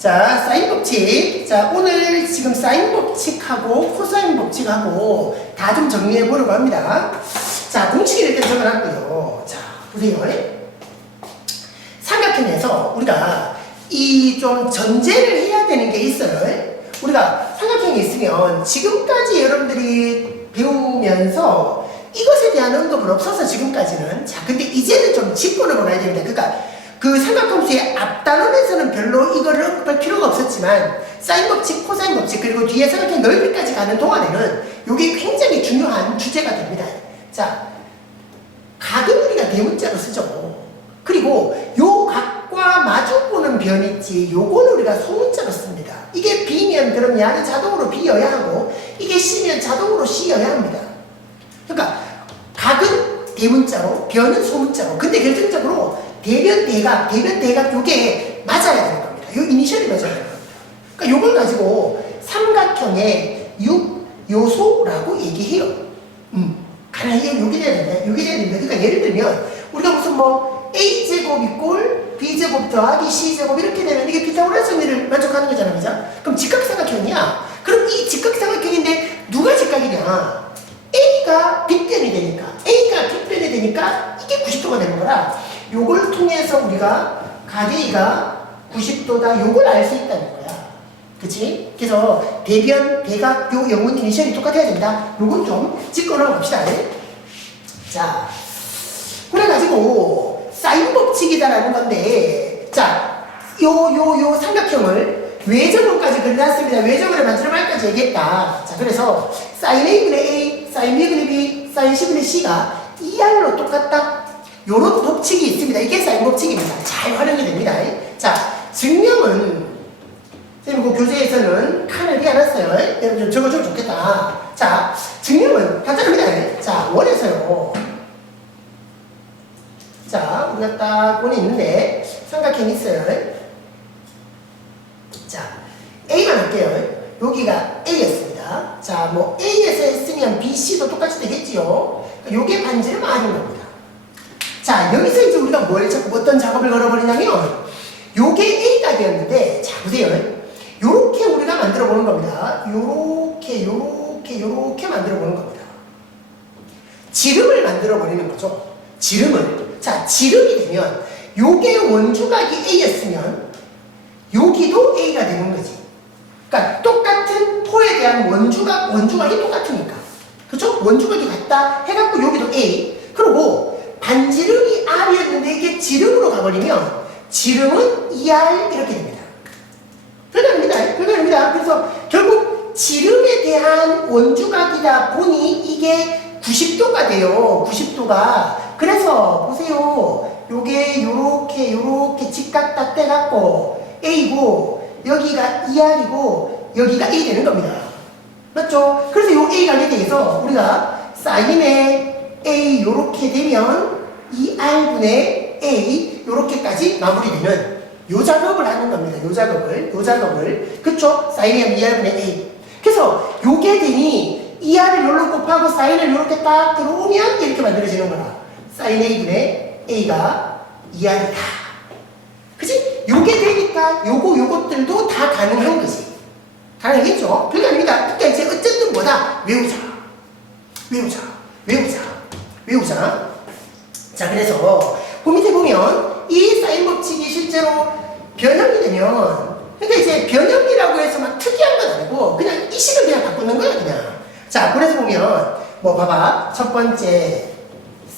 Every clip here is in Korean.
자, 사인 법칙. 자, 오늘 지금 사인 법칙하고 코사인 법칙하고 다 좀 정리해 보려고 합니다. 자, 공식을 일단 적어놨고요. 자, 보세요. 삼각형에서 우리가 이 좀 전제를 해야 되는 게 있어요. 우리가 삼각형이 있으면 지금까지 여러분들이 배우면서 이것에 대한 언급은 없어서 지금까지는. 자, 근데 이제는 좀 짚고 넘어가야 됩니다. 그러니까 그 삼각함수의 앞단원에서는 별로 이거를 언급할 필요가 없었지만 사인 법칙, 코사인 법칙, 그리고 뒤에 삼각형 넓이까지 가는 동안에는 이게 굉장히 중요한 주제가 됩니다. 자, 각은 우리가 대문자로 쓰죠. 그리고 요 각과 마주보는 변 있지, 요거는 우리가 소문자로 씁니다. 이게 B면 그럼 양이 자동으로 B여야 하고, 이게 C면 자동으로 C여야 합니다. 그러니까 각은 대문자로, 변은 소문자로. 근데 결정적으로 대변 대각 요게 맞아야 되는 겁니다. 요 이니셜이 맞아야 되는 겁니다. 그러니까 요걸 가지고 삼각형의 6요소라고 얘기해요. 가능해요. 요게 돼야 된다. 요게 돼야 된다. 그러니까 예를 들면 우리가 무슨 뭐 A제곱 이꼴 B제곱 더하기 C제곱 이렇게 되면 이게 피타고라스 정리를 만족하는 거잖아요. 그죠? 그럼 직각삼각형이야. 그럼 이 직각삼각형인데 누가 직각이냐? A가 B변이 되니까, A가 B변이 되니까 이게 90도가 되는 거라 요걸 통해서 우리가 각 A가 90도다 요걸 알 수 있다는 거야. 그치? 그래서 대변, 대각, 요 영문 이니셜이 똑같아야 된다. 요건 좀 짚고 넘어갑시다. 자, 그래가지고 사인 법칙이다라는 건데, 자, 요 삼각형을 외접원까지 그려놨습니다. 외접원을 만들어 말까지 얘기했다. 자, 그래서 사인 A분의 A, 사인 B분의 B, 사인 C분의 C가 2R로 똑같다. 요런 법칙이 있습니다. 이게 사인 법칙입니다. 잘 활용이 됩니다. 자, 증명은 선생님 그 교재에서는 칸을 이어놨어요. 여러분 좀 적어주면 좋겠다. 자, 증명은 간단합니다. 자, 원에서요. 자, 우리가 딱 원이 있는데 삼각형이 있어요. 자, A만 할게요. 여기가 A였습니다. 자, 뭐 A에서 했으면 B, C도 똑같이 되겠지요. 요게 반지름 R인 겁니다. 자, 여기서 이제 우리가 어떤 작업을 걸어버리냐면 요게 A각이었는데, 자, 보세요. 요렇게 우리가 만들어 보는 겁니다. 요렇게 만들어 보는 겁니다. 지름을 만들어 버리는 거죠. 지름을. 자, 지름이 되면 요게 원주각이 A였으면 여기도 A가 되는 거지. 그러니까 똑같은 토에 대한 원주각이 똑같으니까. 그쵸? 원주각이 같다 해갖고 여기도 A. 그리고 반지름이 R이었는데 이게 지름으로 가버리면 지름은 2R 이렇게 됩니다. 별거입니다. 그래서 결국 지름에 대한 원주각이다 보니 이게 90도가 돼요. 90도가. 그래서 보세요. 요게 요렇게 직각 딱 떼갖고 A고 여기가 2R이고 여기가 A 되는 겁니다. 맞죠? 그래서 요 A각에 대해서 우리가 사인의 A 요렇게 되면 2R분의 A 요렇게까지 마무리되는 요 작업을 하는 겁니다. 요 작업을. 그쵸? 사인의 2R분의 A. 그래서 요게 되니 2R을 요로 곱하고 사인을 요렇게 딱 들어오면 이렇게 만들어지는 거라. 사인 A분의 A가 2R이다. 그치? 요게 되니까 요것들도 다 가능한 거지. 가능했죠? 그게 아닙니다. 그러니까 이제 어쨌든 뭐다? 외우자. 자, 그래서 그 밑에 보면 이 사인 법칙이 실제로 변형이 되면, 그러니까 이제 변형이라고 해서 막 특이한 건 아니고 그냥 이 식을 그냥 바꾸는 거야 그냥. 자, 그래서 보면 뭐 봐봐. 첫 번째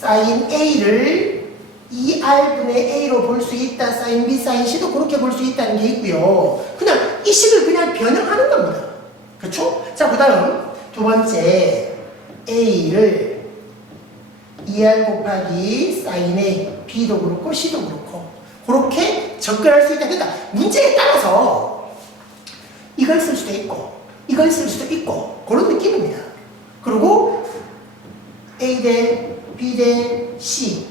사인 A를 2R분의 A로 볼 수 있다. 사인 B, 사인 C도 그렇게 볼 수 있다는 게 있고요. 그냥 이 식을 그냥 변형하는 겁니다. 그렇죠? 자, 그 다음 두 번째 A를 2R 곱하기 사인 A, B도 그렇고 C도 그렇고 그렇게 접근할 수 있다. 그러니까 문제에 따라서 이걸 쓸 수도 있고 이걸 쓸 수도 있고 그런 느낌입니다. 그리고 A 대 B 대 C.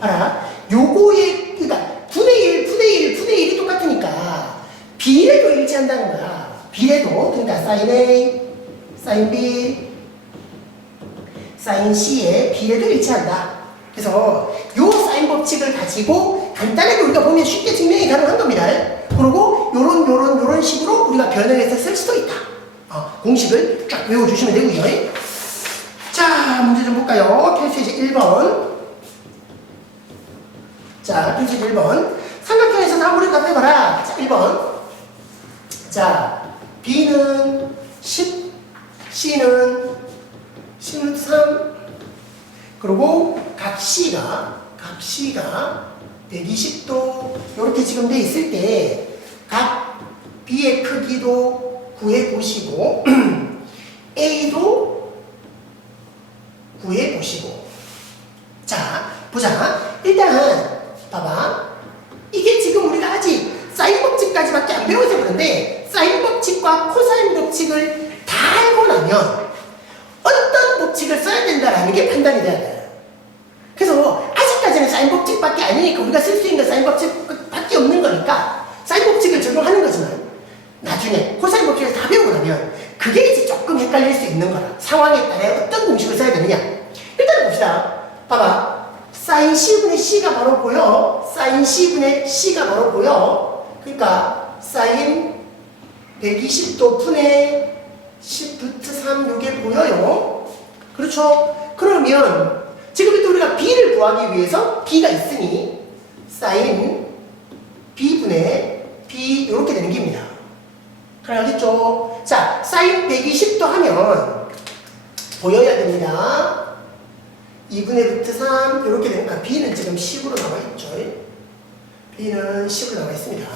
알아? 요거의, 그러니까 분의 1이 똑같으니까 비례도 일치한다는 거야. 비례도. 그러니까 사인 A, 사인 B, 사인 C의 비례도 일치한다. 그래서 요 사인 법칙을 가지고 간단하게 우리가 보면 쉽게 증명이 가능한 겁니다. 그리고 요런 식으로 우리가 변형해서 쓸 수도 있다. 공식을 쫙 외워주시면 되고요. 자, 문제 좀 볼까요? 필수제 1번. 자, 필수제 1번. 삼각형에서 다음으로 답해봐라. 자, 1번. 자, B는 10, C는 10루트 3. 그리고 각 C가 120도 이렇게 지금 돼 있을 때 각 B의 크기도 구해보시고 A도 구해보시고. 자, 보자. 일단 봐봐. 이게 지금 우리가 아직 사인 법칙까지밖에 안 배워서 그런데 사인 법칙과 코사인 법칙을 다 알고 나면 어떤 법칙을 써야 된다라는 게 판단이 돼야 돼요. 그래서 아직까지는 사인 법칙밖에 아니니까 우리가 쓸 수 있는 사인 법칙밖에 없는 거니까 사인 법칙을 적용하는 거지만 나중에 코사인 법칙을 다 배우고 나면 그게 이제 조금 헷갈릴 수 있는 거라. 상황에 따라 어떤 공식을 써야 되느냐. 일단 봅시다. 봐봐. 사인 C분의 C가 바로 보여. 사인 C분의 C가 바로 보여. 그러니까 사인 120도 분의 10루트 3 요게 보여요. 그렇죠? 그러면 지금부터 우리가 B를 구하기 위해서 B가 있으니 사인 B분의 B 이렇게 되는 겁니다. 알겠죠? 자, 사인 120도 하면 보여야 됩니다. 2분의 루트 3 이렇게 되니까 B는 지금 10으로 나와 있죠. B는 10으로 나와 있습니다.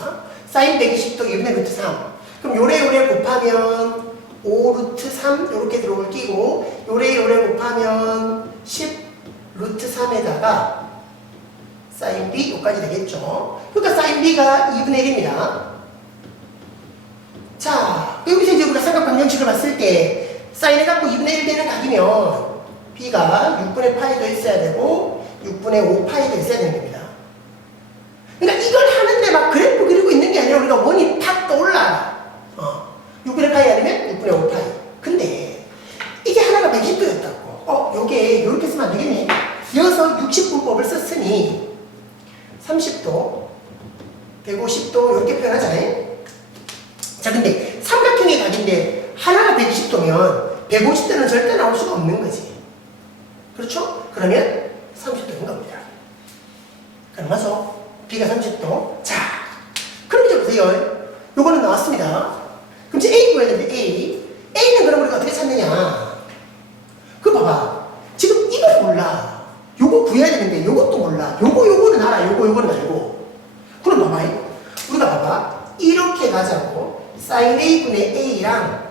사인 120도 2분의 루트 3. 그럼 요래 곱하면 5 루트 3 이렇게 들어올 끼고 요래 곱하면 10 루트 3에다가 사인 B 여기까지 되겠죠. 그러니까 사인 B가 2분의 1입니다. 자, 여기서 이제 우리가 삼각 방정식을 봤을 때 사인을 갖고 2분의 1 되는 각이면 B가 6분의 파이도 있어야 되고 6분의 5 파이도 있어야 되는 겁니다. 그러니까 이걸 하는데 막 그래프 그리고 있는 게 아니라 우리가 원이 탁 떠올라. 6분의 파이 아니면 6분의 5 파이. 근데 이게 하나가 120도였다고. 요게 요렇게 쓰면 안 되겠네. 이어서 60분법을 썼으니 30도, 150도 이렇게 표현하잖아요. 자, 근데 삼각형의 각인데 하나가 120도면 150도는 절대 나올 수가 없는 거지. 그렇죠? 그러면 30도인 겁니다. 가능하죠? B가 30도. 자, 그럼 이제 보세요. 요거는 나왔습니다. 그럼 이제 A 구해야 되는데 A는 그럼 우리가 어떻게 찾느냐? 그거 봐봐. 지금 이걸 몰라. 요거 구해야 되는데 요것도 몰라. 요거는 알아. 요거는 알고. 그럼 봐봐. 우리가 봐봐. 이렇게 가자고. 사인 A분의 A랑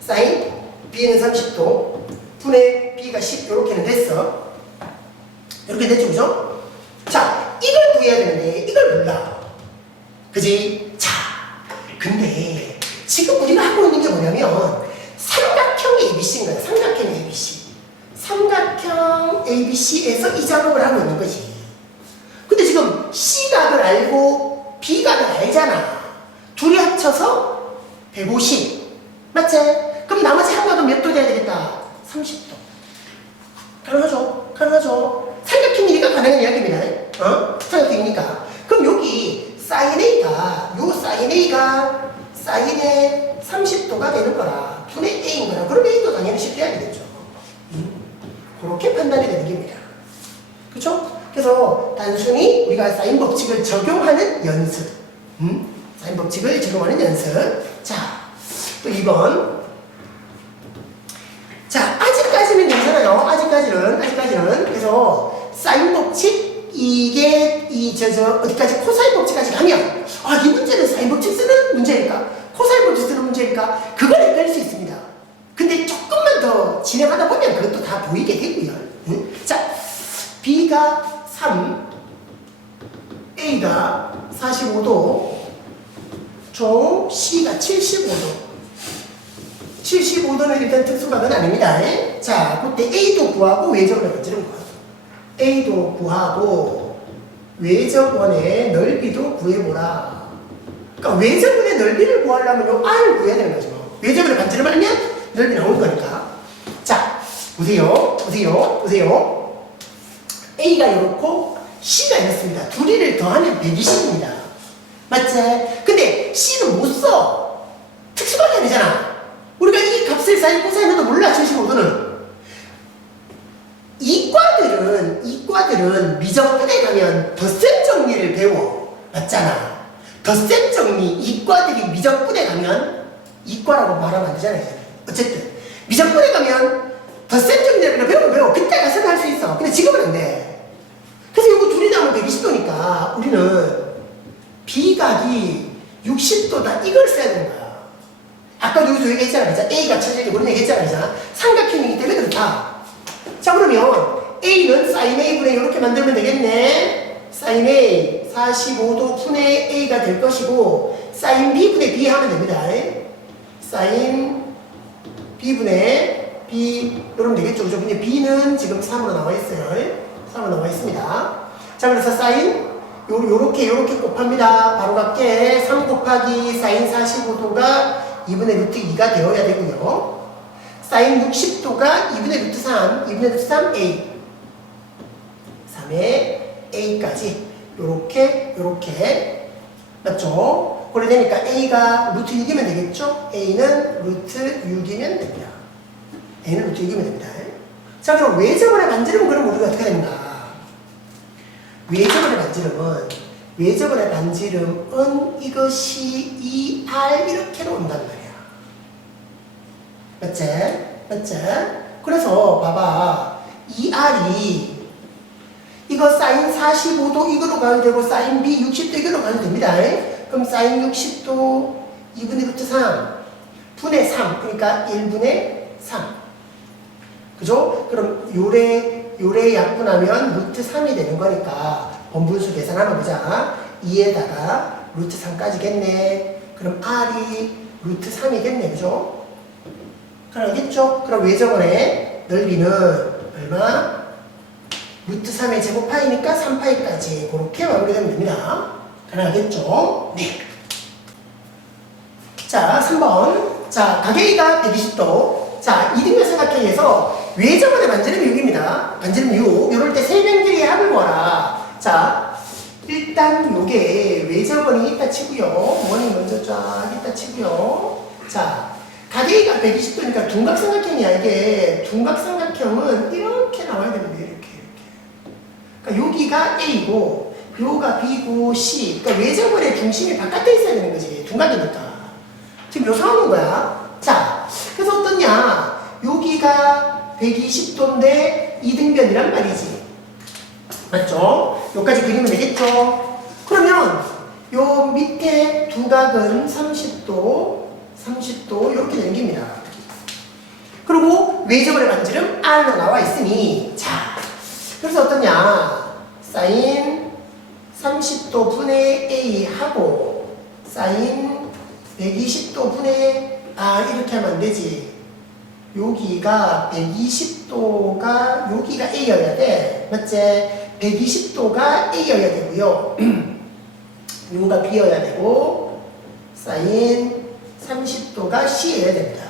사인 B는 30도 분의 B가 10 이렇게는 됐어. 이렇게 됐죠, 그죠? 자, 이걸 구해야 되는데 이걸 몰라. 그지? 자, 근데 지금 우리가 하고 있는 게 뭐냐면 삼각형 ABC인 거야. 삼각형 ABC. 삼각형 ABC에서 이 작업을 하고 있는 거지. 근데 지금 C각을 알고 B각을 알잖아. 둘이 합쳐서 150. 맞지? 그럼 나머지 한 각은 몇 도 돼야 되겠다? 30도. 가능하죠? 가능하죠? 삼각형이니까 가능한 이야기입니다. 삼각형이니까. 그럼 여기 사인 A가, 요 사인 A가 사인의 30도가 되는 거라. 분의 A인 거라. 그럼 A도 당연히 10 돼야 되겠죠. 그렇게 판단이 되는 겁니다. 그렇죠? 그래서 단순히 우리가 사인 법칙을 적용하는 연습. 사인 법칙을 적용하는 연습. 자, 또 2번. 자, 아직까지는 괜찮아요. 아직까지는. 그래서 사인 법칙, 이게, 어디까지 코사인 법칙까지 가면, 이 문제는 사인 법칙 쓰는 문제일까? 코사인 법칙 쓰는 문제일까? 그걸 헷갈릴 수 있습니다. 근데 조금만 더 진행하다 보면 그것도 다 보이게 되고요. 자, B가 3, A가 45도, 총 C가 75도. 75도는 일단 특수각은 아닙니다. 자, 그때 A도 구하고 외접원을 만지는 거야. A도 구하고 외접원의 넓이도 구해보라. 그러니까 외접원의 넓이를 구하려면 요 R을 구해야 되는 거죠. 외접원을 만지면 넓이 나오는 거니까. 자, 보세요. A가 이렇고 C가 이렇습니다. 둘이를 더하면 120입니다. 맞지? 근데 근데 C는 못 써. 특수관이 아니잖아. 우리가 이 값을 사인 코사인으로도 몰라. 75도는. 이과들은 미적분에 가면 덧셈 정리를 배워. 맞잖아. 덧셈 정리, 이과들이 미적분에 가면 이과라고 말하면 안 되잖아요. 어쨌든 미적분에 가면 덧셈 정리를 배워. 그때 가서 할 수 있어. 근데 지금은 안 돼. 그래서 이거 둘이 나오면 120도니까 우리는 B각이 60도다 이걸 써야 되는 거야. 아까도 여기서 얘기했잖아. A가 천장이 모르는 얘기했잖아. 삼각형이기 때문에 그렇다. 자, 그러면 A는 sin A분의 이렇게 만들면 되겠네. sin A 45도 분의 A가 될 것이고 sin B분의 B 하면 됩니다. sin B분의 B 이러면 되겠죠. 그죠? 근데 B는 지금 3으로 나와 있어요. 3으로 나와 있습니다. 자, 그래서 sin 요렇게 곱합니다. 바로 갈게. 3 곱하기 sin 45도가 2분의 루트 2가 되어야 되고요. sin 60도가 2분의 루트 3, 2분의 루트 3 A 3에 A까지 요렇게 맞죠? 그래 되니까 A가 루트 6이면 되겠죠? A는 루트 6이면 됩니다. A는 루트 6이면 됩니다. 자, 그럼 외접원의 반지름은 그럼 우리가 어떻게 됩니까? 외접원의 반지름은 이것이 2R 이렇게로 온단 말이야. 맞지? 그래서 봐봐. 2R이 이거 sin 45도 이거로 가도 되고 sin B 60도 이거로 가도 됩니다. 그럼 sin 60도 2분의 루트 3 분의 3 그러니까 1분의 3 그죠? 그럼 요래 약분하면 루트 3이 되는 거니까 번분수 계산하면 보자. 2에다가 루트 3까지겠네. 그럼 R이 루트 3이겠네. 그죠? 그러겠죠? 그럼 외접원의 넓이는 얼마? 루트 3의 제곱파이니까 3파이까지 그렇게 마무리되면 됩니다. 가능하겠죠? 네. 자, 3번. 자, 가계가 120도. 자, 이등변 삼각형에서 외접원의 반지름이 6입니다. 반지름 6. 이럴 때 세 변끼리 합을 구하라. 자, 일단 요게 외접원이 있다 치고요. 원이 먼저 쫙 있다 치고요. 자, 가계가 120도니까 둔각삼각형이야. 이게 둔각삼각형은 이렇게 나와야 되는데 이렇게. 그러니까 여기가 A고 요가 B고 C. 그러니까 외접원의 중심이 바깥에 있어야 되는 거지. 둔각이니까. 지금 요 상황인 거야. 자, 그래서 어떻냐? 여기가 120도인데 이등변이란 말이지. 맞죠? 여기까지 그리면 되겠죠? 그러면 요 밑에 두각은 30도 이렇게 되는 겁니다. 그리고 외접원의 반지름 R로 나와 있으니 자, 그래서 어떠냐? sin 30도 분의 A 하고 sin 120도 분의 이렇게 하면 안 되지. 여기가 120도가 여기가 A여야 돼. 맞지? 120도가 A여야 되고요. 요가 B여야 되고 sin 30도가 C여야 됩니다.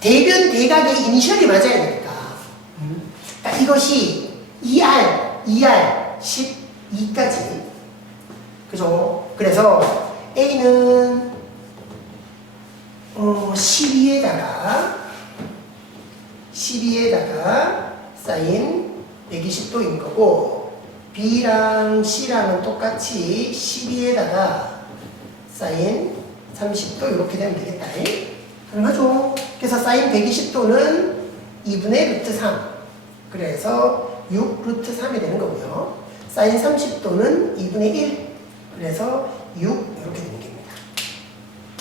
대변 대각의 이니셜이 맞아야 되니까. 그러니까 이것이 2R 12까지. 그죠? 그래서 A는 12에다가 sin 120도인 거고 B랑 C랑은 똑같이 12에다가 sin 30도 이렇게 되면 되겠다. 가능하죠? 그래서 sin 120도는 2분의 루트 3 그래서 6 루트 3이 되는 거고요. sin 30도는 2분의 1 그래서 6 이렇게 되는 겁니다.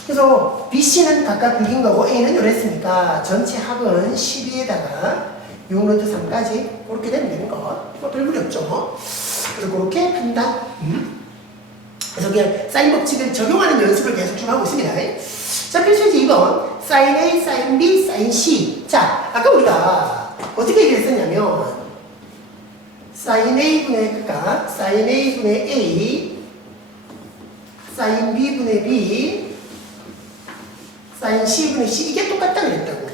그래서 BC는 각각 극인 거고 A는 이랬으니까 전체 합은 12에다가 6 루트 3까지 그렇게 되면 되는 거. 뭐 별무리 없죠. 그래서 그렇게 판단. 그래서 그냥 사인 법칙을 적용하는 연습을 계속 좀 하고 있습니다. 자, 필수지 2번. sin A, sin B, sin C. 자, 아까 우리가 어떻게 얘기했었냐면 sin A분의 그니까 sin A분의 A, sin B분의 B, sin C분의 C 이게 똑같다 그랬다고.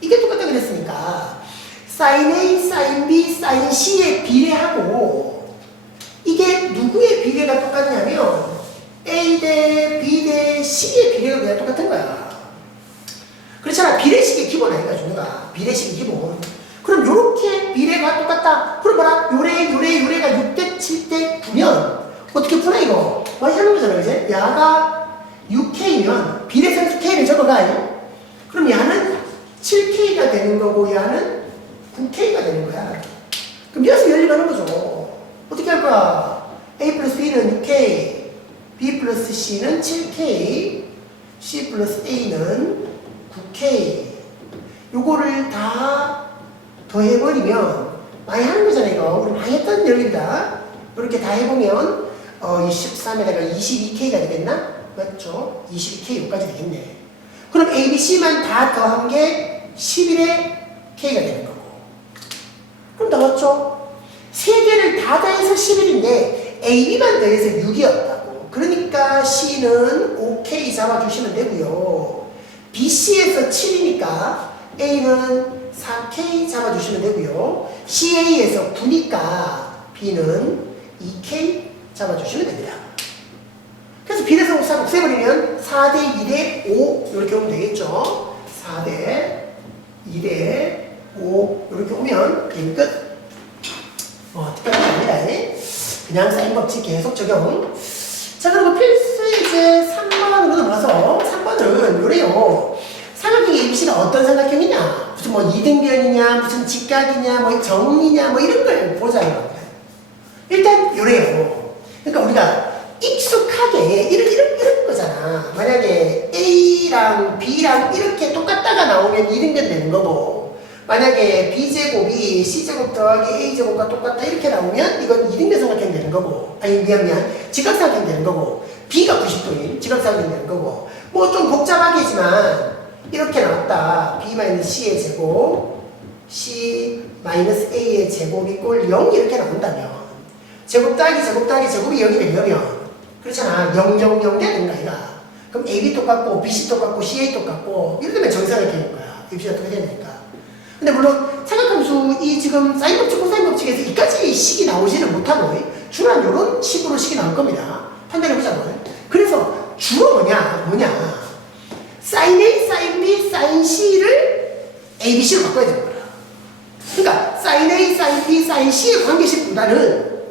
이게 똑같다 그랬으니까 sin A, sin B, sin C의 비례하고 이게 누구의 비례가 똑같냐면 A 대 B 대 식의 비례가 그냥 똑같은 거야. 그렇잖아. 비례식의 기본 아닌가, 준우가. 비례식의 기본. 그럼 요렇게 비례가 똑같다. 그럼 뭐라? 요래가 6대 7대 9면 어떻게 푸나 이거? 많이 하는 거잖아, 그지? 야가 6K면 비례상수 K를 적어가 아니야? 그럼 야는 7K가 되는 거고 야는 9K가 되는 거야. 그럼 여기서 연립하는 거죠. 어떻게 할 거야? A 플러스 B는 6K, B 플러스 C는 7K, C 플러스 A는 9K. 요거를 다 더해버리면 많이 하는 거잖아 이거. 우리 많이 했던 연립이다. 이렇게 다 해보면 이 13에다가 22K가 되겠나? 맞죠? 22K 여기까지 되겠네. 그럼 A, B, C만 다 더한 게 11의 K가 되는 거고. 그럼 나왔죠? 세 개를 다 더해서 11인데 A, B만 더해서 6이었다고. 그러니까 C는 5K 잡아주시면 되고요. B, C에서 7이니까 A는 4K 잡아주시면 되고요. CA에서 9니까 B는 2K 잡아주시면 됩니다. 그래서 비례상수사 없애버리면 4대 2대 5 이렇게 오면 되겠죠. 4대 2대 5 이렇게 오면 게임 끝. 특별한 게 아닙니다. 그냥 사인 법칙 계속 적용. 자, 그리고 필수 이제 3번으로 넘어가서 3번은 요래요. 삼각형 ABC가 어떤 삼각형이냐, 무슨 뭐 이등변이냐, 무슨 직각이냐, 뭐 정이냐, 뭐 이런 걸 보자는 겁니다. 일단 요래요. 그러니까 우리가 익숙하게 이런 거잖아. 만약에 A랑 B랑 이렇게 똑같다가 나오면 이등변 되는 거고, 만약에 B제곱이 C제곱 더하기 A제곱과 똑같다 이렇게 나오면 이건 이등변 삼각형 되는 거고, 아니 미안 직각삼각형 되는 거고, B가 90도인 직각삼각형 되는 거고, 뭐 좀 복잡하겠지만 이렇게 나왔다. B-C의 제곱 C-A의 제곱이 꼴 0 이렇게 나온다면 제곱 더하기 제곱이 0이 되려면 그렇잖아. 0, 0, 0 되는 거 아이가. 그럼 AB 똑같고 BC 똑같고 CA 똑같고 이러면 정사각형인 거야. ABC가 똑같아야 되니까. 근데 물론 삼각함수 이 지금 사인 법칙, 코사인 법칙에서 이까지 식이 나오지는 못하고 주로 이런 식으로 식이 나올 겁니다. 판단해보자고요. 그래서 주로 뭐냐 사인 A, 사인 B, 사인 C를 A, B, C로 바꿔야 되는 거야. 그러니까 사인 A, 사인 B, 사인 C의 관계식보다는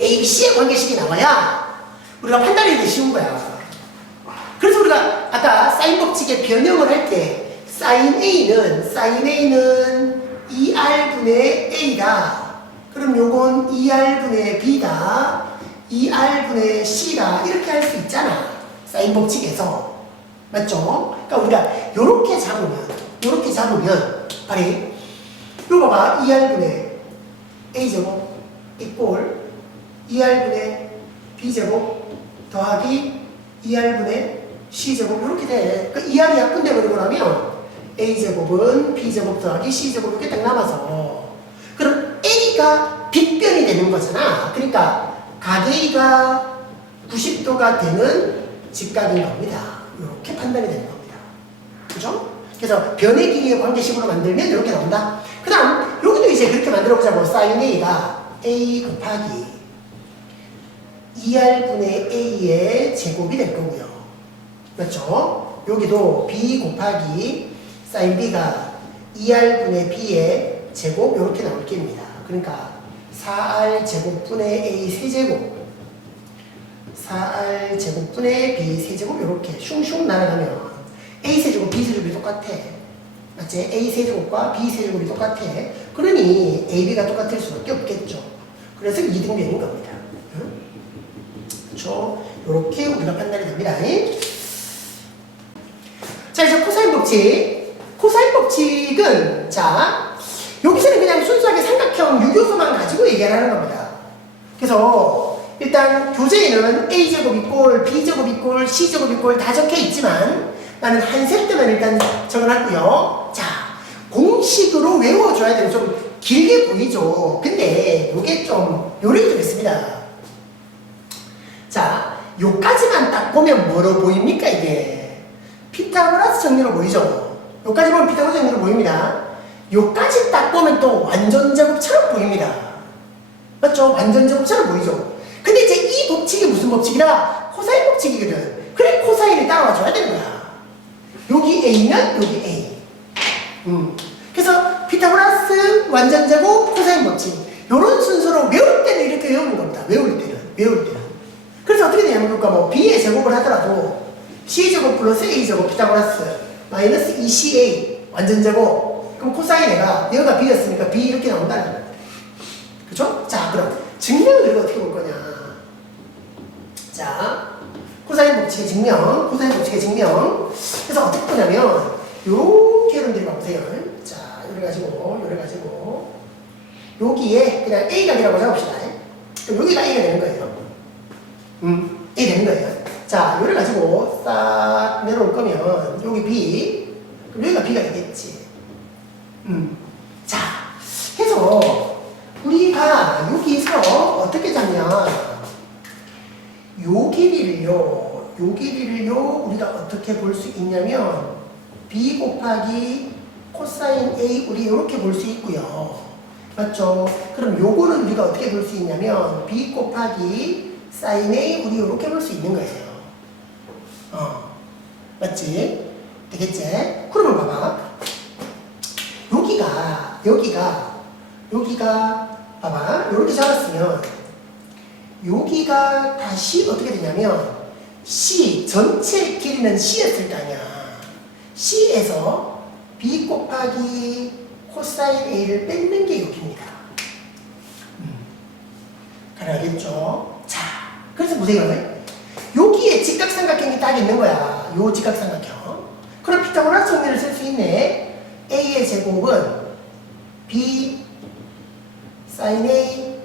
A, B, C의 관계식이 나와야 우리가 판단하기 쉬운 거야. 그래서 우리가 아까 사인 법칙의 변형을 할 때 사인 A는 2R분의 A다. 그럼 요건 2R분의 B다. 2R분의 C다. 이렇게 할 수 있잖아. 사인 법칙에서. 맞죠? 그러니까 우리가 요렇게 잡으면 바로 요거 봐봐. 2R분의 A제곱 이꼴 2R분의 B제곱 더하기 2R분의 C제곱 이렇게 돼. 그러니까 2R이 약분돼 버리고 나면 A제곱은 B제곱 더하기 C제곱 이렇게 딱 남아서 그럼 A가 빗변이 되는 거잖아. 그러니까 각 A가 90도가 되는 직각인 겁니다. 이렇게 판단이 되는 겁니다. 그죠? 그래서 변의 길이의 관계식으로 만들면 이렇게 나온다. 그 다음 여기도 이제 그렇게 만들어보자고. 사인 A가 A 곱하기 2R분의 A의 제곱이 될 거고요. 맞죠? 여기도 B 곱하기 사인 B가 2R분의 B의 제곱 이렇게 나올 게입니다. 그러니까 4R 제곱분의 A 세제곱 4R 제곱분의 B 세제곱 이렇게 슝슝 날아가면 A 세제곱 B 세제곱이 똑같아. 맞지? A 세제곱과 B 세제곱이 똑같아. 그러니 AB가 똑같을 수밖에 없겠죠. 그래서 이등변인 겁니다. 그렇죠? 이렇게 우리가 판단이 됩니다. 자, 이제 코사인 법칙. 코사인 법칙은 자 여기서는 그냥 순수하게 삼각형 유교수만 가지고 얘기하는 겁니다. 그래서 일단 교재에는 A제곱 이꼴 B제곱 이꼴 C제곱 이꼴 다 적혀 있지만 나는 한 세트만 일단 적어놨고요. 자, 공식으로 외워줘야 되는 좀 길게 보이죠. 근데 요게 좀 요령이 좀 있습니다. 자, 요까지만 딱 보면 뭐로 보입니까 이게? 피타고라스 정리로 보이죠? 요까지 보면 피타고라스 정리로 보입니다. 요까지 딱 보면 또 완전제곱처럼 보입니다. 맞죠? 완전제곱처럼 보이죠? 근데 이제 이 법칙이 무슨 법칙이라? 코사인 법칙이거든. 그래 코사인이 따라와줘야 되는 거야. 여기 A면 여기 A. 그래서 피타고라스 완전제곱 코사인 법칙 이런 순서로 외울 때는 이렇게 외우는 겁니다. 외울 때는. 그래서 어떻게 되냐면 그러니까 뭐 B의 제곱을 하더라도 C제곱 플러스 A제곱 피타고라스 마이너스 2CA 완전제곱 그럼 코사인 얘가 B였으니까 B 이렇게 나온다는 거야. 그죠? 자 그럼 증명을 이거 어떻게 볼 거냐. 자 코사인 법칙의 증명 그래서 어떻게 보냐면 요렇게 여러분들이 봐보세요. 자 요래 가지고 여기에 그냥 A 각이라고 잡읍시다. 그럼 여기가 A가 되는 거예요. A 되는 거예요. 자 요래 가지고 싹 내려올 거면 여기 B 그럼 여기가 B가 되겠지. 자 해서 우리가 여기서 어떻게 잡냐 요 길이를요 우리가 어떻게 볼 수 있냐면 B 곱하기 코사인 A 우리 이렇게 볼 수 있고요. 맞죠? 그럼 요거는 우리가 어떻게 볼 수 있냐면 B 곱하기 사인 A 우리 이렇게 볼 수 있는 거예요. 맞지? 되겠지? 그러면 봐봐. 여기가 봐봐. 이렇게 잡았으면 여기가 다시 어떻게 되냐면 C 전체 길이는 C였을 거 아니야. C에서 B 곱하기 코사인 A를 뺏는 게 여기입니다. 가능하겠죠? 자, 그래서 보세요. 여기에 직각삼각형이 딱 있는 거야. 요 직각삼각형. 그럼 피타고라스 정리를 쓸 수 있네. A의 제곱은 B 사인 A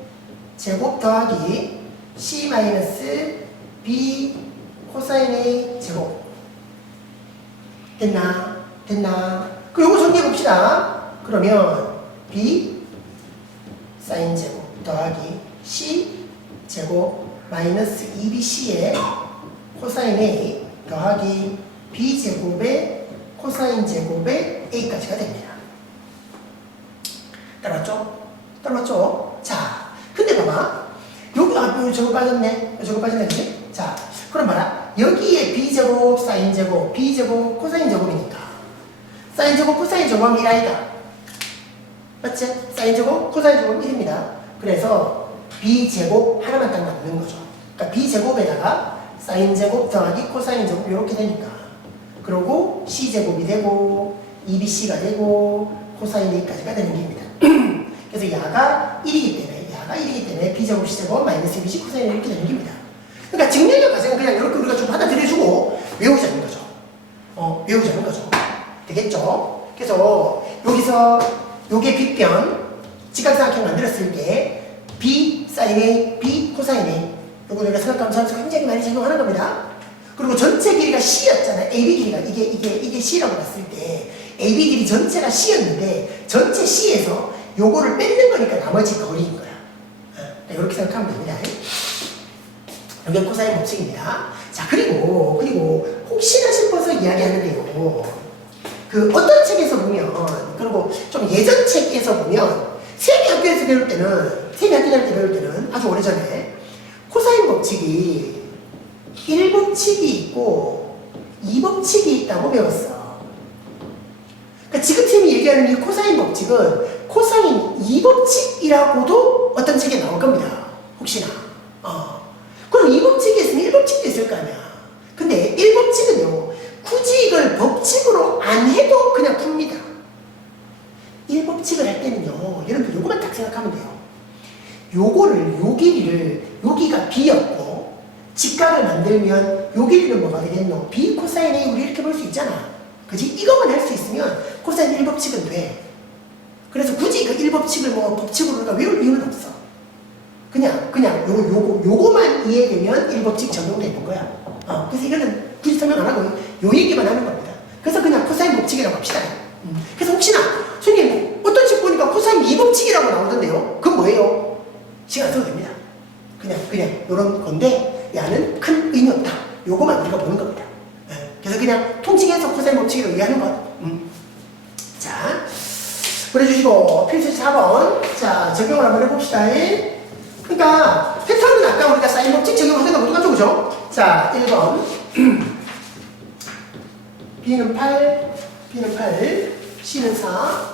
제곱 더하기 C 마이너스 B 코사인 A 제곱. 됐나? 그럼 요거 정리해 봅시다. 그러면 B 사인 제곱 더하기 C 제곱 마이너스 2BC의 코사인 A 더하기 B 제곱의 코사인 제곱의 A까지가 됩니다. 따라왔죠? 자, 근데 봐봐. 여기, 저거 빠졌네. 그치? 자, 그럼 봐라. 여기에 B제곱, 사인제곱, B제곱, 코사인제곱이니까. 사인제곱, 코사인제곱하면 1아이다. 맞지? 사인제곱, 코사인제곱 1입니다. 그래서 B제곱 하나만 딱 맞는 거죠. 그러니까 B제곱에다가 사인제곱 더하기 코사인제곱 이렇게 되니까. 그리고 C제곱이 되고, 2BC가 되고, 코사인 A까지가 되는 겁니다. 그래서 야가 1이기 때문에 B제곱 C제곱 마이너스 2BC 코사인 이렇게 되는 겁니다. 그러니까 증명력 과정은 그냥 이렇게 우리가 좀 받아들여주고 외우자는 거죠. 되겠죠? 그래서 여기서 요게 빗변 직각삼각형 만들었을 때 B 사인 A, B 코사인 A 요거 우리가 생각하면서 굉장히 많이 적용하는 겁니다. 그리고 전체 길이가 C였잖아요. AB 길이가 이게 C라고 봤을 때 AB 길이 전체가 C였는데 전체 C에서 요거를 뺏는 거니까 나머지 거리인 거야. 이렇게 생각하면 됩니다. 이게 코사인 법칙입니다. 자, 그리고 혹시나 싶어서 이야기하는데요. 그 어떤 책에서 보면, 그리고 좀 예전 책에서 보면, 세미 학교에서 배울 때는 아주 오래전에 코사인 법칙이 1법칙이 있고 2법칙이 있다고 배웠어. 그러니까 지금 쌤이 얘기하는 이 코사인 법칙은 코사인 2법칙이라고도 어떤 책에 나올 겁니다. 혹시나. 그럼 2법칙이 있으면 1법칙도 있을 거 아니야. 근데 1법칙은요, 굳이 이걸 법칙으로 안 해도 그냥 풉니다. 1법칙을 할 때는요, 여러분들 요거만 딱 생각하면 돼요. 요 길이를, 여기가 B였고, 직각을 만들면 요 길이는 뭐가 되겠노? B 코사인 A 우리 이렇게 볼 수 있잖아. 그지? 이것만 할 수 있으면 코사인 1법칙은 돼. 그래서 굳이 그 1법칙을 뭐 법칙으로 우리가 외울 이유는 없어. 그냥 요거만 이해되면 1법칙 적용되는 거야. 그래서 이거는 굳이 설명 안 하고 요 얘기만 하는 겁니다. 그래서 그냥 코사인 법칙이라고 합시다. 그래서 혹시나 선생님 어떤 식 보니까 코사인 2법칙이라고 나오던데요. 그건 뭐예요? 시간 써도 됩니다. 그냥 요런 건데 야는 큰 의미 없다. 요거만 우리가 보는 겁니다. 그래서 그냥 통칭해서 코사인 법칙으로 이해하는 것. 자, 보내주시고 필수 4번. 자, 적용을 한번 해봅시다. 그러니까 패턴은 아까 우리가 사인 법칙 적용하던 거 똑같죠, 그죠? 자, 1번. B는 8, C는 4,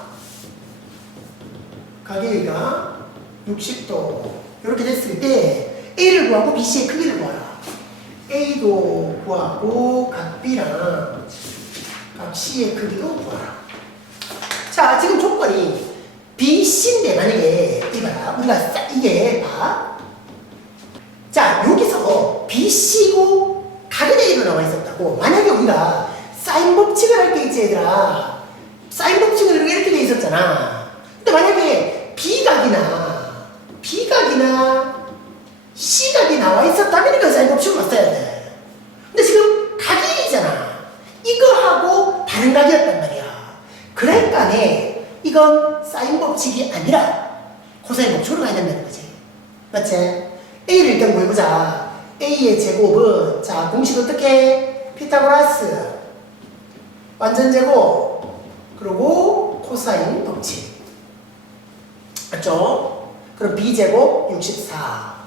가계가 60도. 이렇게 됐을 때 A를 구하고 BC의 크기를 구하라. A도 구하고 각 B랑 각 C의 크기도 구하라. 자, 지금 조건이 BC인데 만약에 이봐라. 우리가 이게 봐. 자, 여기서 BC고 각의 A로 나와 있었다고. 만약에 우리가 사인 법칙을 할 때 있지 얘들아. 사인 법칙은 이렇게 돼 있었잖아. 근데 만약에 B각이나 C각이 나와 있었다면 이건 사인 법칙으로 써야 돼. 근데 지금 각이 A잖아. 이거하고 다른 각이었단 말이야. 그러니까네 이건 사인 법칙이 아니라 코사인 법칙으로 가야 된다는 거지. 맞지? A를 일단 구해보자. A의 제곱은 자 공식 어떻게? 피타고라스 완전제곱 그리고 코사인 법칙. 맞죠? 그럼 B제곱 64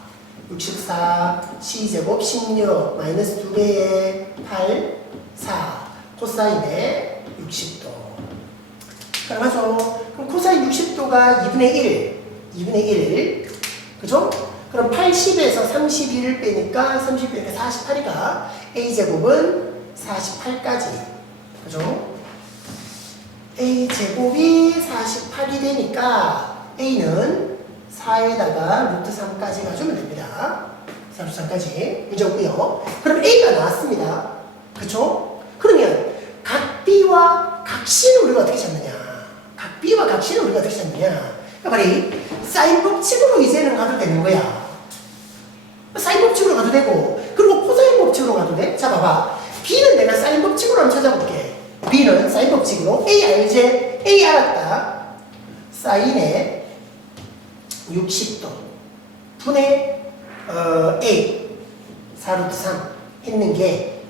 C제곱 16 마이너스 2배의 8 4 코사인의 60도. 그럼 하죠. 그럼 코사인 60도가 2분의 1 그죠? 그럼 80에서 31을 빼니까 31에서 48이가 A제곱은 48까지 그죠? A제곱이 48이 되니까 A는 4에다가 루트 3까지 가주면 됩니다. 루트 3까지 문제 없고요. 그럼 A가 나왔습니다. 그쵸? 그러면 각 B와 각 C는 우리가 어떻게 찾느냐? 각 B와 각 C는 우리가 어떻게 찾느냐? 그러니까 말이 사인 법칙으로 이제는 가도 되는 거야. 사인 법칙으로 가도 되고 그리고 코사인 법칙으로 가도 돼. 자 봐봐. B는 내가 사인 법칙으로 한번 찾아볼게. B는 사인 법칙으로 A 알지? A 알았다. 사인의 60도 분의 A 4루트 3 했는 게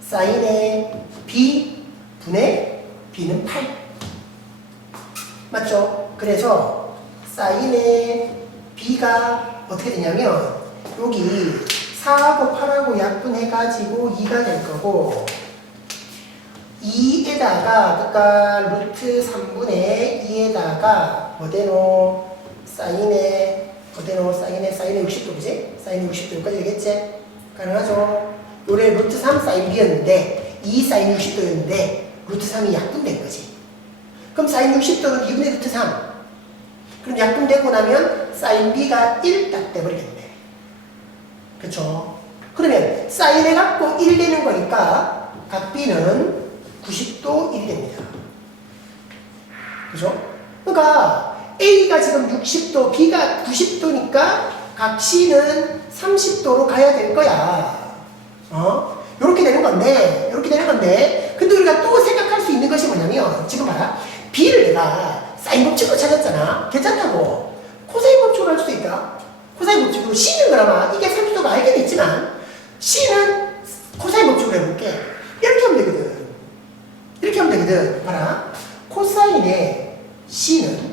사인의 B 분의 B는 8 맞죠? 그래서 사인의 B가 어떻게 되냐면 여기 4하고 8하고 약분해가지고 2가 될 거고 2에다가 그러니까 루트 3분의 2에다가 뭐대노 사인의 60도 그지? 사인의 60도 여기까지 되겠지? 가능하죠? 요래 루트 3 사인 B였는데 2 사인 60도였는데 루트 3이 약분된 거지. 그럼 사인 60도는 2분의 루트 3 그럼 약분되고 나면 사인 B가 1 딱 돼버리겠네. 그쵸? 그러면 사인에 갖고 1 되는 거니까 각 B는 90도 1이 됩니다. 그죠? 그러니까 A가 지금 60도, B가 90도니까 각 C는 30도로 가야 될 거야. 요렇게 되는 건데, 근데 우리가 또 생각할 수 있는 것이 뭐냐면, 지금 봐라. B를 내가 사인 법칙으로 찾았잖아. 괜찮다고. 코사인 법칙으로 할 수도 있다. 코사인 법칙으로 C는 그나마 이게 30도가 알게 됐지만, C는 코사인 법칙으로 해볼게. 이렇게 하면 되거든. 봐라. 코사인의 C는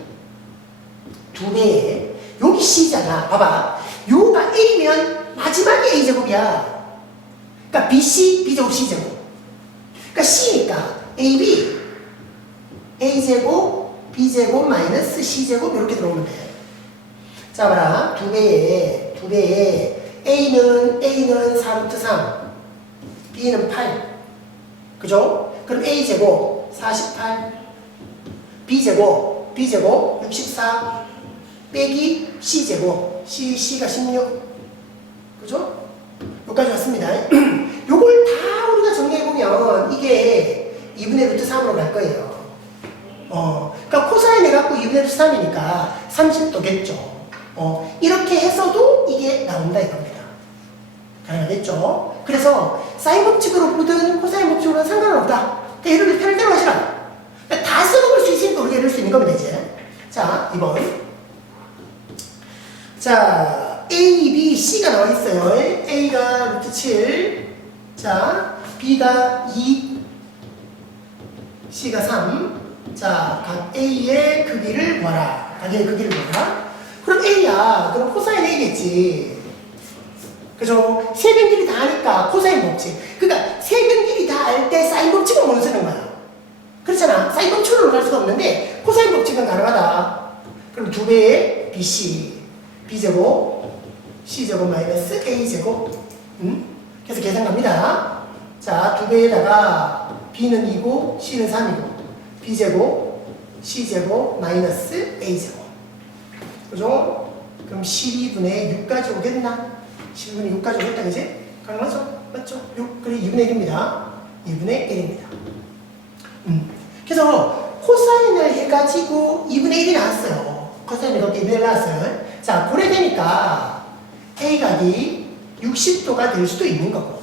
2배에 여기 C잖아. 봐봐. 요가 A면 마지막에 A제곱이야. 그러니까 BC, B제곱, C제곱. 그러니까 C니까 AB, A제곱, B제곱 마이너스 C제곱 이렇게 들어오면 돼. 자, 봐라. 2배에 A는 4루트 3, B는 8. 그죠? 그럼 A제곱 48, B제곱 64, 빼기 C제곱, C가 16. 그죠? 여기까지 왔습니다. 요걸 다 우리가 정리해보면 이게 2분의 루트 3으로 갈 거예요. 그러니까 코사인에 갖고 2분의 루트 3이니까 30도겠죠. 이렇게 해서도 이게 나온다 이겁니다. 가능하겠죠? 그래서 사인 법칙으로 보든 코사인 법칙으로는 상관은 없다. 그러니까 예를 들어 편대로 하시라. 그러니까 다 써먹을 수 있으니까 우리가 이럴 수 있는 겁니다, 이제. 자, 2번. 자, A, B, C가 나와 있어요. A가 루트 7. 자, B가 2. C가 3. 자, 각 A의 크기를 구하라. 각의 크기를 구하라. 그럼 A야. 그럼 코사인 A겠지. 그죠? 세변 길이 다 하니까 코사인 법칙. 그러니까 세변 길이 다 다 알 때 사인 법칙은 못 쓰는 거야. 그렇잖아. 사인 법칙으로 갈 수가 없는데 코사인 법칙은 가능하다. 그럼 2배의 BC, B제곱, C제곱 마이너스 A제곱. 그래서 계산 갑니다. 자, 2배에다가 B는 2고 C는 3이고 B제곱, C제곱 마이너스 A제곱. 그죠? 그럼 12분의 6까지 오겠나? 12분의 6까지 오겠다, 그지? 가능하죠? 맞죠? 6, 그래 2분의 1입니다. 2분의 1입니다. 그래서 코사인을 해가지고 2분의 1이 나왔어요. 코사인을 이렇게 2분의 1 나왔어요. 자, 고래되니까 A각이 60도가 될 수도 있는 거고.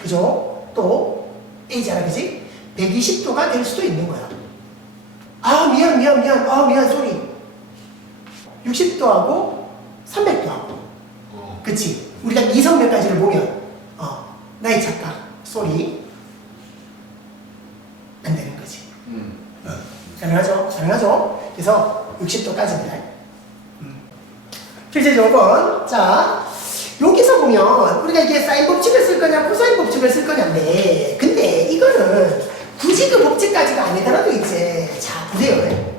그죠? 또 A잖아, 그지? 120도가 될 수도 있는 거야. 아, 미안, 쏘리. 60도하고 300도하고. 그치? 우리가 이성면까지를 보면, 나의 착각, 쏘리. 안 되는 거지. 가능하죠? 가능하죠? 그래서 60도까지입니다. 필제 조건. 자, 여기서 보면 우리가 이게 사인 법칙을 쓸 거냐, 코사인 법칙을 쓸 거냐인데, 근데 이거는 굳이 그 법칙까지가 아니더라도 이제, 자, 보세요.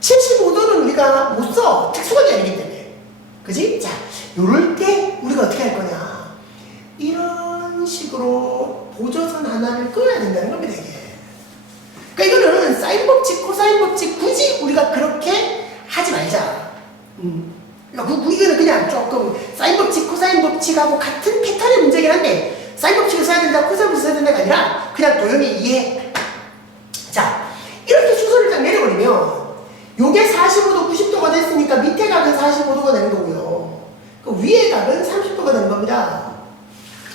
75도는 우리가 못 써. 특수각이 아니기 때문에. 그지? 자, 요럴 때 우리가 어떻게 할 거냐. 이런 식으로 보조선 하나를 끊어야 된다는 겁니다, 이게. 그러니까 이거는 사인 법칙, 코사인 법칙 굳이 우리가 그렇게 하지 말자. 그러니까 이거는 그냥 조금 사인 법칙, 코사인 법칙하고 같은 패턴의 문제긴 한데 사인 법칙을 써야 된다, 코사인 법칙을 써야 된다가 아니라 그냥 도형이 이해. 자, 이렇게 수소를 딱 내려버리면 요게 45도, 90도가 됐으니까 밑에 각은 45도가 되는 거고요. 그 위에 각은 30도가 되는 겁니다.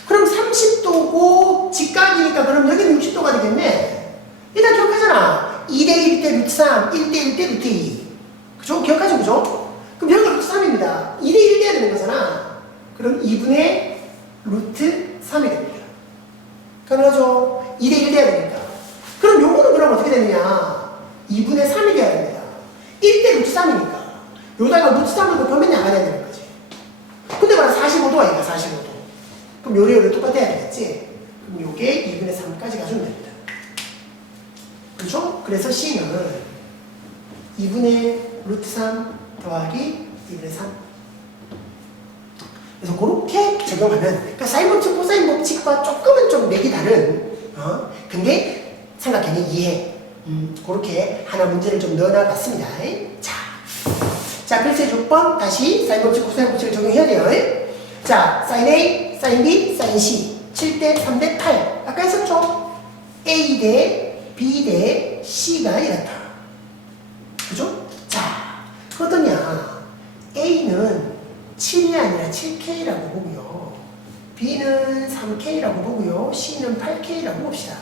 그럼 30도고 직각이니까 그럼 여기는 60도가 되겠네. 일단 기억하잖아. 2대1 대 루트 3, 1대1 대 루트 2. 그죠? 기억하죠? 그죠? 그럼 여기가 루트 3입니다. 2대1 돼야 되는 거잖아. 그럼 2분의 루트 3이 됩니다. 가능하죠? 2대1 돼야 되니까. 그럼 요거는 그럼 어떻게 되느냐? 2분의 3이 돼야 됩니다. 1대 루트 3이니까. 요다가 루트 3을 곱하면 나가야 되는 거지. 근데 바로 45도가 아니야, 45도. 그럼 요래 똑같아야 되겠지? 그럼 요게 2분의 3까지 가주면 됩니다. 그렇죠? 그래서 C는 2분의 루트 3 더하기 2분의 3. 그래서 그렇게 적용하면, 그러니까 사인 법칙, 코사인 법칙과 조금은 좀 맥이 다른, 근데 삼각형이 이해. 그렇게 하나 문제를 좀 넣어놔봤습니다. 자, 글쎄 6번 다시 사인 법칙, 코사인 법칙을 적용해야 돼요. 자, 사인 A, 사인 B, 사인 C 7대 3대 8 아까 했었죠? A 대 B 대 C가 이렇다. 그죠? 자, 어떠냐? A는 7이 아니라 7K라고 보고요. B는 3K라고 보고요. C는 8K라고 봅시다.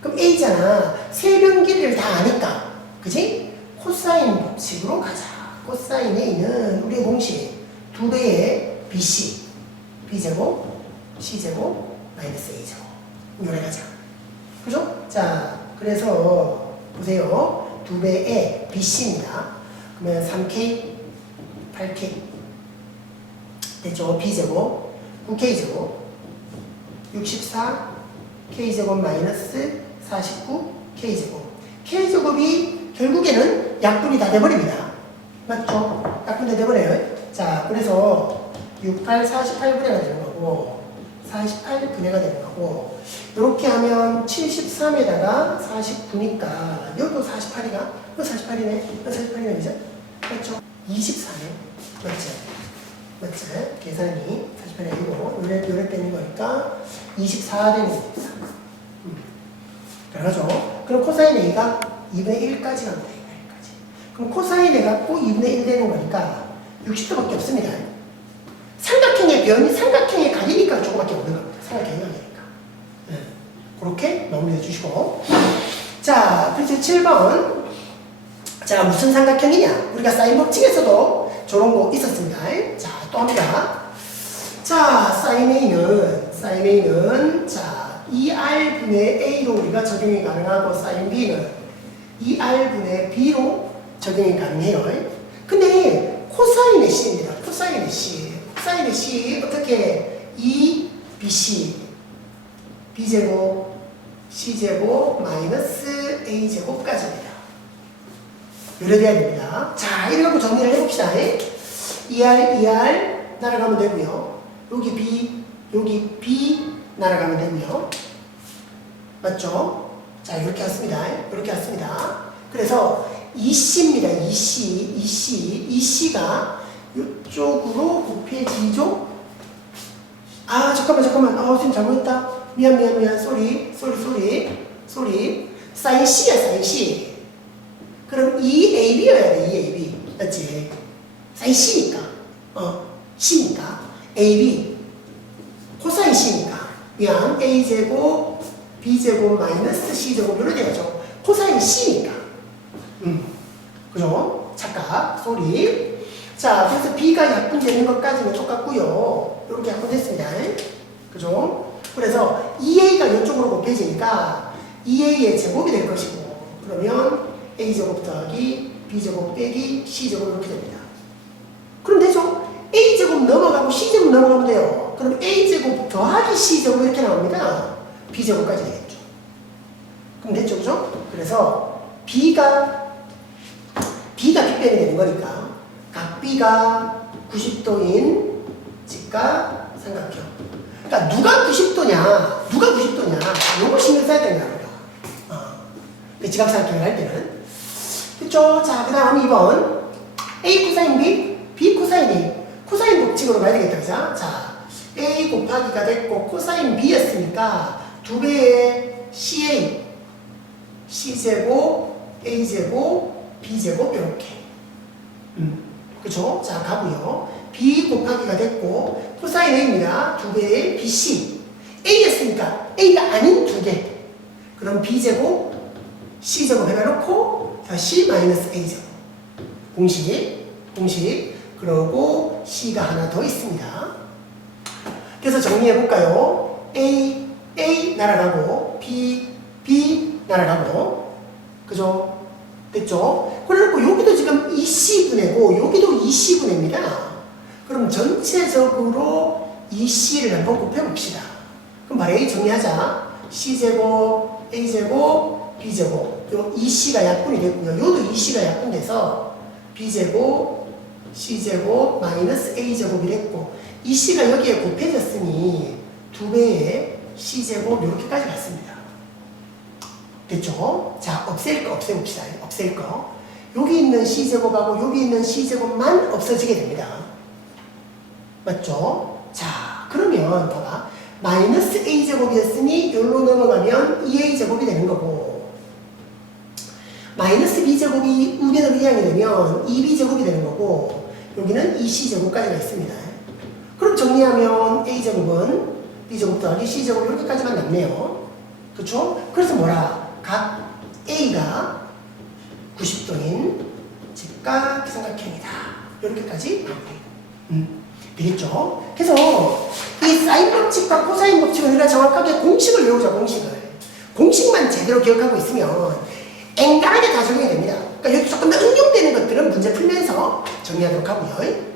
그럼 A잖아. 세변 길이를 다 아니까. 그지? 코사인 법칙으로 가자. 코사인 A는 우리의 공식 2배의 BC. B제곱, C제곱, 마이너스 A제곱. 요래 가자. 그죠? 자, 그래서 보세요. 2배의 BC입니다. 그러면 3K, 8K. 됐죠? B제곱, 9K제곱, 64, K제곱 마이너스 49, K제곱. K제곱이 결국에는 약분이 다 돼버립니다. 맞죠? 약분 다 돼버려요. 자, 그래서 68, 48분해가 되는 거고, 48분해가 되는 거고, 이렇게 하면 73에다가 49니까, 여기도 48이가, 이거 48이네, 이거 48이네, 그죠? 맞죠? 24네. 맞죠? 맞지? 계산이 48이 아니고, 요래 빼는 거니까 24 되는 겁니다. 그러죠? 그럼 코사인 A가 2분의 1까지 갑니다. 2분의 1까지. 그럼 코사인 A가 꼭 2분의 1 되는 거니까 60도밖에 없습니다. 삼각형의 변이 삼각형의 각이니까 조금밖에 없는 겁니다. 삼각형의 각이니까. 그렇게 마무리해 주시고. 자, 그래서 7번. 자, 무슨 삼각형이냐? 우리가 사인 법칙에서도 저런 거 있었습니다. 자, 또 합니다. 자, 사인 A는, 자, 2R분의 A로 우리가 적용이 가능하고, 사인 B는 2R분의 B로 적용이 가능해요. 근데, 코사인의 C입니다. 코사인의 C. 코사인의 C, 어떻게? 2BC. b제곱 c제곱 마이너스 a제곱까지입니다. 이래 돼야 됩니다. 자, 이래갖고 정리를 해봅시다. 2r 날아가면 되고요. 여기 b 날아가면 되고요. 맞죠? 자, 이렇게 왔습니다. 이렇게 왔습니다. 그래서 EC입니다. EC가 이쪽으로 곱해지죠? 아, 잠깐만. 선생님 잘못했다. 미안. 쏘리. 사인 C야, 사인 C. 그럼 EAB여야 돼, EAB. 맞지? 사인 C니까. C니까. AB. 코사인 C니까. 미안. A제곱, B제곱, 마이너스 C제곱, 이렇게 되죠. 코사인 C니까. 그죠? 착각. 쏘리. 자, 그래서 B가 약분되는 것까지는 똑같고요. 이렇게 약분됐습니다. 그죠? 그래서 EA가 이쪽으로 곱해지니까 EA의 제곱이 될 것이고, 그러면 A제곱 더하기 B제곱 빼기 C제곱 이렇게 됩니다. 그럼 되죠? A제곱 넘어가고 C제곱 넘어가면 돼요. 그럼 A제곱 더하기 C제곱 이렇게 나옵니다. B제곱까지 되겠죠. 그럼 됐죠? 그죠? 그래서 B가 빗변이 되는 거니까 각 B가 90도인 직각 삼각형. 그러니까 누가 90도냐 이거 신경 써야 되는 거야. 직각 삼각형을 할 때는. 그쵸? 자, 그 다음 2번 A 코사인 B, B 코사인 A. 코사인 법칙으로 가야 되겠다. 그죠? 자, A 곱하기가 됐고 코사인 B였으니까 2배의 CA C제곱 A제곱 B제곱 이렇게. 그쵸? 자, 가고요. B 곱하기가 됐고 코사인 A입니다. 2배의 BC. A였으니까 A가 아닌 2개. 그럼 B제곱 C제곱 해놓고 다시 마이너스 A제곱. 공식. 그러고 C가 하나 더 있습니다. 그래서 정리해볼까요? A 날아가고 B 날아가고. 그죠? 됐죠? 그래놓고 여기도 지금 EC분해고 여기도 EC분해입니다. 그럼 전체적으로 EC를 한번 곱해봅시다. 그럼 바로 정리하자. C제곱, A제곱, B제곱. 요 EC가 약분이 됐고요. 요도 EC가 약분돼서 B제곱, C제곱, 마이너스 A제곱이 됐고 EC가 여기에 곱해졌으니 2배의 C제곱 이렇게까지 갔습니다. 됐죠? 자, 없앨 거 없애봅시다. 없앨 거. 여기 있는 C제곱하고 여기 있는 C제곱만 없어지게 됩니다. 맞죠? 자, 그러면 봐봐. 마이너스 A제곱이었으니 여기로 넘어가면 2A제곱이 되는 거고 마이너스 B제곱이 우변으로 이항이 되면 2B제곱이 되는 거고 여기는 2C제곱까지가 있습니다. 그럼 정리하면 A제곱은 B제곱 더하기 C제곱 이렇게까지만 남네요. 그쵸? 그래서 뭐라? 각 A가 90도인 직각 삼각형이다. 이렇게까지 되겠죠? 그래서 이 사인 법칙과 코사인 법칙을 우리가 정확하게 공식을 외우자. 공식만 제대로 기억하고 있으면 앵간하게 다 적용이 됩니다. 그러니까 여기 조금 더 응용되는 것들은 문제 풀면서 정리하도록 하고요.